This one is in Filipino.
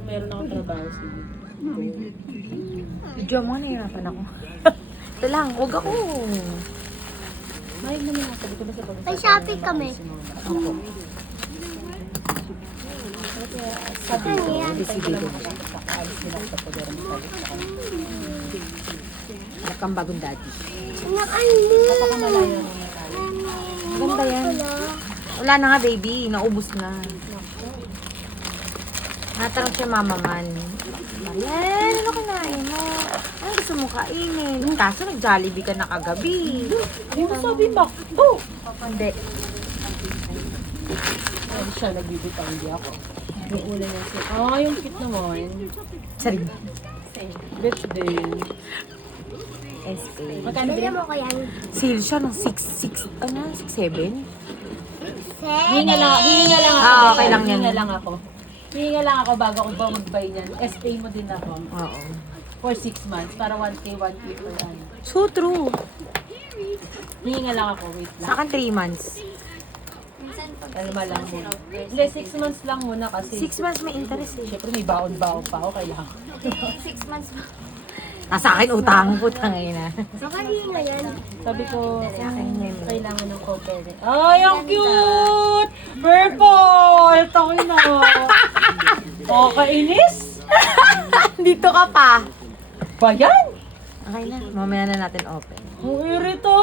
Meron akong trabaho sige. Video mo, nahirapan ako. Ito lang, huwag ako. May naman ako. Sabi ko ba sa pag- May shopping kami. Ako. Ano yan? Desidido na siya. Kakaalis nila sa poder ng balik sa kanila. Anak kang bagong daddy. Anak, ano? Papakamalayo mo na tayo. Ganda yan. Wala na nga, baby. Naubos na. Natanong siya, mama man. Yan, ano kinain mo? Ano gusto mo kainin? Kaso nag-Jollibee ka na kagabi. Hindi mo sabi ba? Oh! Hindi. Hindi siya nagbibitaw, hindi ako. Yung ulo niya siya. Yung cute naman. Sarin. Birthday. SA. Magkano Bili din? mo ko yan. Sale siya ng 6, ano? 6'7"? Hinga lang ako. Ah, okay lang yan. Hinga lang ako. Hinga lang ako bago ako ba mag-buy niyan. SPay mo din ako. Oo. For 6 months. Para 1K per ano. So true. Hinga lang ako. Wait Sa lang. akin 3 months. Kalma lang muna. Hindi, 6 months lang muna kasi. 6 months may interest eh. Siyempre may baon-baon pa ako. Kailangan. 6 months pa. Sa akin utang, putang ina. Makahinga yan. Sabi ko, Sa akin memory. kailangan ng co-parent. Ay, ang cute! Purple! Tawin na. Oh, kainis? Dito ka pa. Ba yan? Okay na, mamaya na natin open. Ang irito!